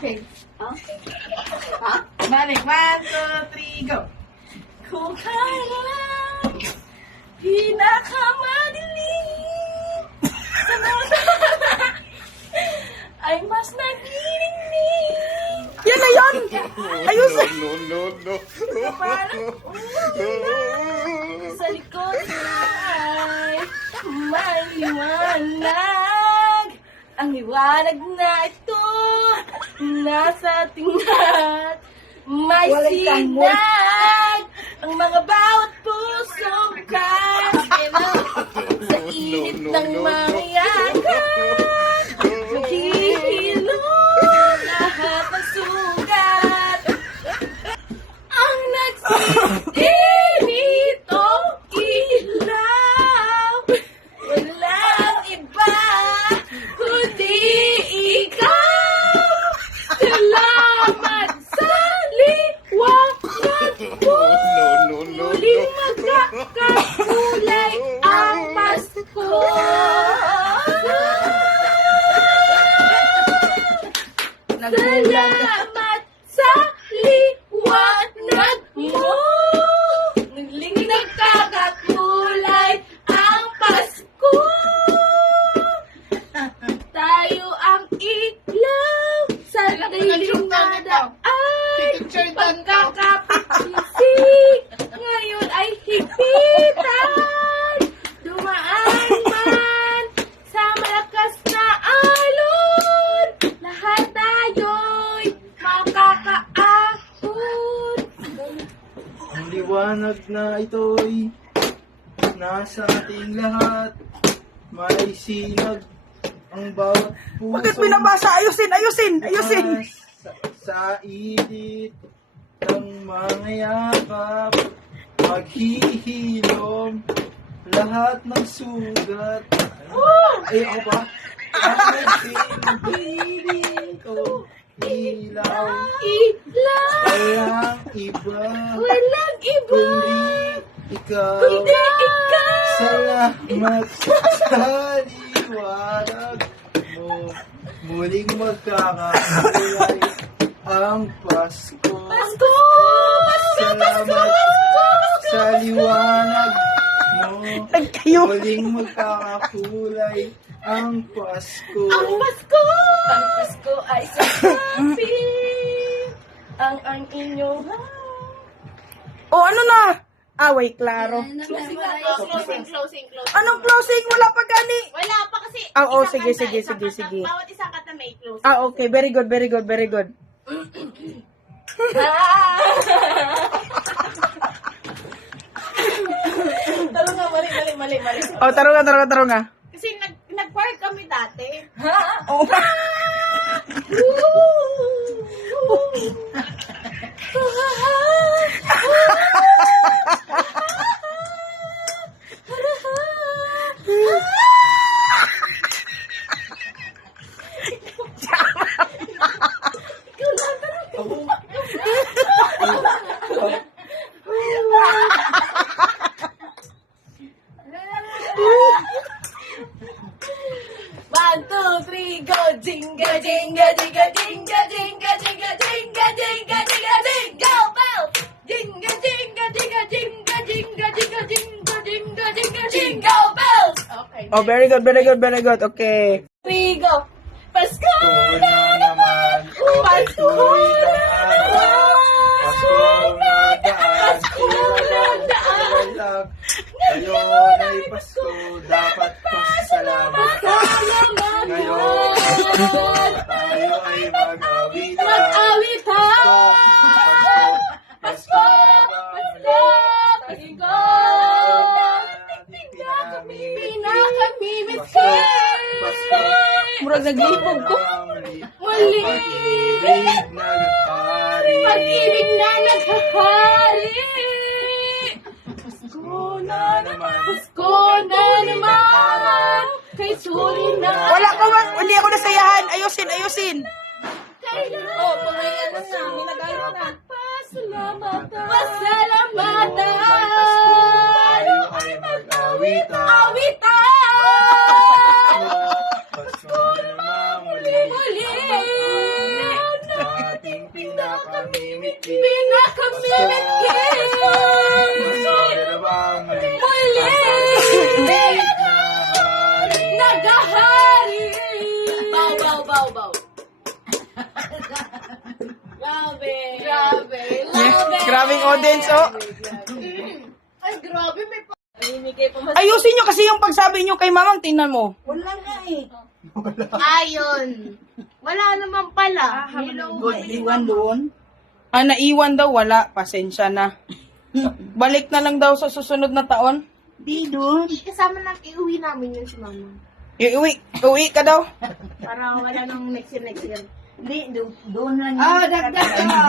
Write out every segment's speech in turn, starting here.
Okay. Ha? Balik. 1, 2, 3, go. Kung kailan pinakamadilim sa mundo ay mas nagniningning. Yan na yan! Ayusin! No. Sa likod ay may liwanag. Ang liwanag na ito nasa ating lahat. May Walang kamot. sinag ang mga bawat pusong kasalan sa init ng mga yakat. Maghihilo lahat ng sugat. Ang nagsisilitong ilaw, walang iba kundi ikaw. Salamat sa liwanag mo. Muling magkakakulay ang Pasko. Salamat sa liwanag mo. Muling nagkakakulay ang Pasko. Tayo ang ilaw sa dilim na daan. Pagkakapisisi ngayon ay higpitan. Dumaan man sa malakas na alon, lahat tayo'y makakaahon. Ang liwanag na ito'y nasa ating lahat. May sinag ang bawat puso. Bakit binabasa? Ayusin! Sa init ng mga yakap, maghihilom lahat ng sugat. Ay, ako ba? Ang pinagdiling ko, ilaw, Ilaw, walang iba, walang iba, kundi ikaw. kundi ikaw. Salamat sa liwanag mo. Muling magkakakulay ang Pasko. Pasko! Salamat sa liwanag mo. Nagkayo! Muling magkakakulay ang Pasko. Ang Pasko! Ang Pasko ay sasapin ang inyong O ano na? Away, klaro. Closing. Anong closing? Wala pa gani. Wala pa kasi. Oo, isang sige, kanta, sige, isang sige, kanta. sige. Bawat isang kanta may closing. Ah, okay. Very good. Taro nga, mali. O, taro nga. Kasi nag-park kami dati. Oo. One, two, three, go! Jinga, jinga, jinga, jinga, jinga, jinga, jinga, jinga, jinga, jinga, bell! Jinga, jinga, jinga, jinga, jinga, jinga, jinga, jinga, jinga, jinga, bells! Okay. Oh, very good. Okay. Three, go! Pasko na naman, Pasko na naman! Pasko na daan, ngayon ay Pasko, dapat pasalamat. Ngayon, tayo ay mag-awitan. Mag-awitan! Pasko, Pasko! Pinakamimit ko! Murag naglibog ko. Muli! Pag-ibig naghahari. Pag-ibig na naghahari! Pasko na naman. Pasko na naman! Kay suri na! Wala ko man. Hindi ako nasayahan. Ayusin. Oh, pangay ano na, nilagay mo na. Pasalamatan! Pasalamatan! Tayo ay mag-awitan. Awitan! Pasko na naman muli. Muli! Pinakamiliki. Muli. Nagahari. Baw. Grabe. Grabing audience, oh. Ay, grabe. May Mimigay pa mas. Ayusin nyo kasi yung pagsabi nyo kay mamang, tingnan mo. Ayun. Wala naman pala. Iwan doon. Ah, naiwan daw, wala. Pasensya na. Balik na lang daw sa susunod na taon. Kasama na iuwi namin yun si mama. Uwi ka daw. Para wala nang next year. Dagdag.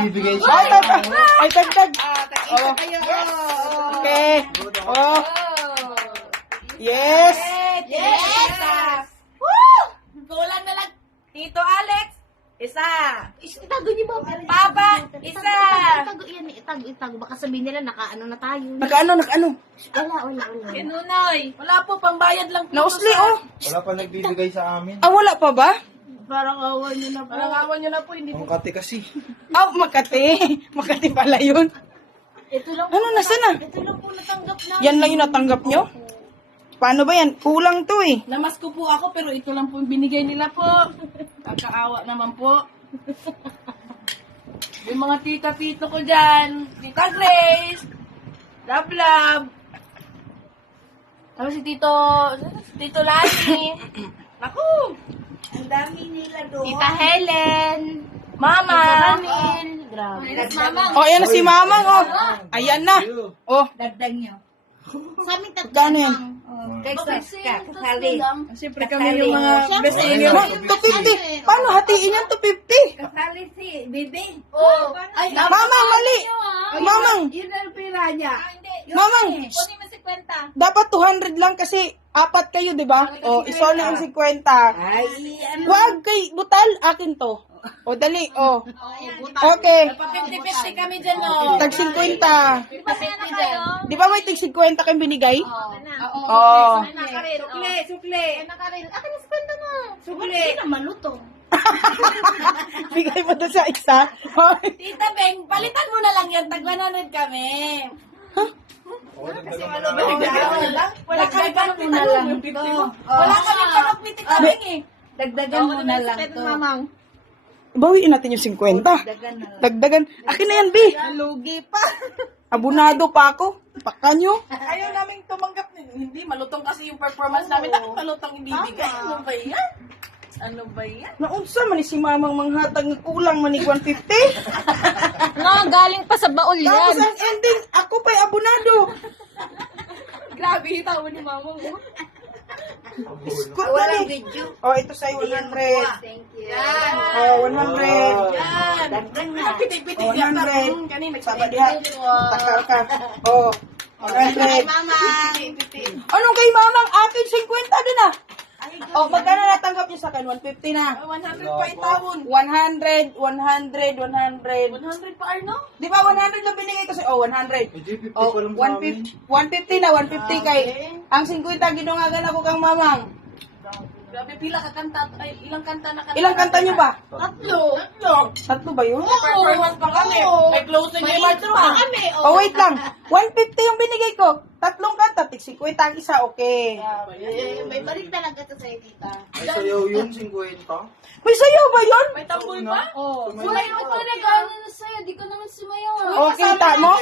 Bibigay siya. Ay, dagdag. Ay, dagdag. Oh. Okay. Oh. Yes. Yes! Woo! Kulang na lang. Tito Alex, isa. Itago niyo ba? Papa, isa. Itago. Baka sabihin nila nakaano na tayo. Nakaano. Wala. Kinunoy. Wala po, pambayad lang po. Nausli, oh. Wala pa nagbibigay sa amin. Ah, wala pa ba? Parang awan niyo na po. Hindi Ang kati kasi. Ah, Makati. Makati pala yun. Ito lang Ano, nasa na? Ito lang po natanggap na. Yan lang yung natanggap nyo? Paano ba yan? Kulang to eh. Namasko po ako pero ito lang po yung binigay nila po. Kakaawa naman po. Yung mga tita-tito ko dyan. Tita Grace. Love. Tapos si Tito Lani. Naku. Ang dami nila doon. Tita Helen. Mama. Tita Ramil. Grabe. Mama. Oh, ayan na si Mamang, oh. Ayan na. Oh, Dagdag niyo. Sa amin tatlo. gano yan? Texas ka. Kasali. Siyempre kami yung mga best singer. 250. Paano hatiin yan? 250. Kasali si Bibi. Oh. Ay, Mamang, mali. Mamang, yun ang pira niya. Mamang. Kunin mo si Kwenta. Dapat 200 lang kasi apat kayo, di ba? Oh, isoli ang 50. Ay, Wag kay Butal, akin to. O, dali, oh. Okay. 50-50 kami dyan, oh. Tag 50. Di dyan. Di ba may tig 50 kayong binigay? Oo. Oo. Sukle. Akin na si Kwenta na. Sukle. Hindi na malutong. Bigay mo doon sa isa. Tita Beng, palitan mo na lang yan. Tag-100 kami. Wala kami panukpiti na lang. Wala kami panukpiti kami eh. Dagdagan mo na lang to. Bawiin natin yung 50. Dagdagan. Akin na yan, B. Lugi pa. Abunado pa ako. Paka nyo. Ayaw namin tumanggap. Hindi, malutong kasi yung performance namin. Bakit malutong ibibigay? Ano ba yan? Ano ba yan? Naunsa man ni si Mamang manghatag ng kulang man ni 150. Galing pa sa baul Tapos ang ending, ako pa'y abunado. Grabe, hitaw ni mama mo. Walang video. Oh, ito sa'yo 100. Thank you. Yan. Oh, 100. Yan. Dagdag na. Pitik-pitik Oh, yan. 100. Saba diha. Takal ka. Oh, 100. Mama. Anong kay Mamang? Akin 50 din ah. Oh, magkano natanggap niyo sa akin? 150 na. 100 pa itawon. 100. 100 pa Arno? Di ba 100 lang binigay ko sa... Oh, 100. Hindi, 50 Oh, pa lang sa amin. 150 na, 150 kay... Ang 50 ginungagan ako kang Mamang. Grabe, pila ka kanta. Ay, ilang kanta na kanta. Ilang kanta niyo ba? Tatlo. Ba yun? Performance pa kami. May closing ni Martro pa kami. Oh, wait lang. 150 yung binigay ko. Tatlong kanta, tig 50 ang isa, okay. May balik talaga to sa'yo, tita. Ay, sayaw yun, 50. May sayaw ba yun? May tambol pa? Oh. Sumayaw ko na gano'n na sa'yo. Di ko naman sumayaw. Oh, kita mo?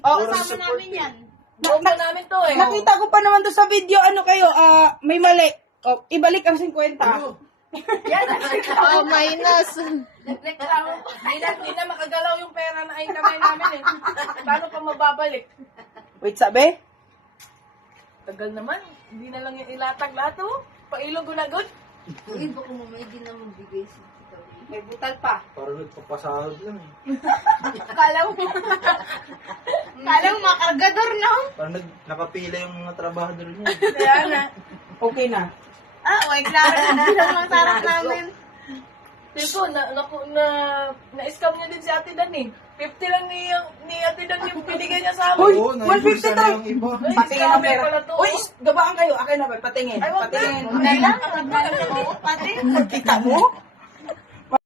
Oh, Kasama namin yan. Buong namin to eh. nakita ko pa naman to sa video, ano kayo, may mali. Oh, ibalik ang 50. Yan. Oh, minus. Nagreklamo. Hindi na makagalaw yung pera na ay kamay namin eh. Paano pa mababalik? Wait, sabi? Tagal naman. Hindi na lang yung ilatag lahat oh. Pailog gunagod. Uy, baka mamaya di na magbigay si Tita Wee. May butal pa. Parang nagpapasahod lang eh. Kala mo. Kala mo makargador no? Parang nakapila yung mga trabahador niya. Kaya na. Okay na. Wait klaro. Hindi lang ang sarap namin. Tipo, na-scam niya din si Ate Dan eh. 50 lang ni Ate Dan yung binigay niya sa Uy, amin. Oo, 150 naibulsa na tayo. yung iba. Ay, Patingin ang scammer pera. pala to. Uy, gabaan kayo. Akin na ba? Patingin. Ay, wag na. Patingin. Wag na lang. Ang nagpapalaki mo. Pati. Kita mo?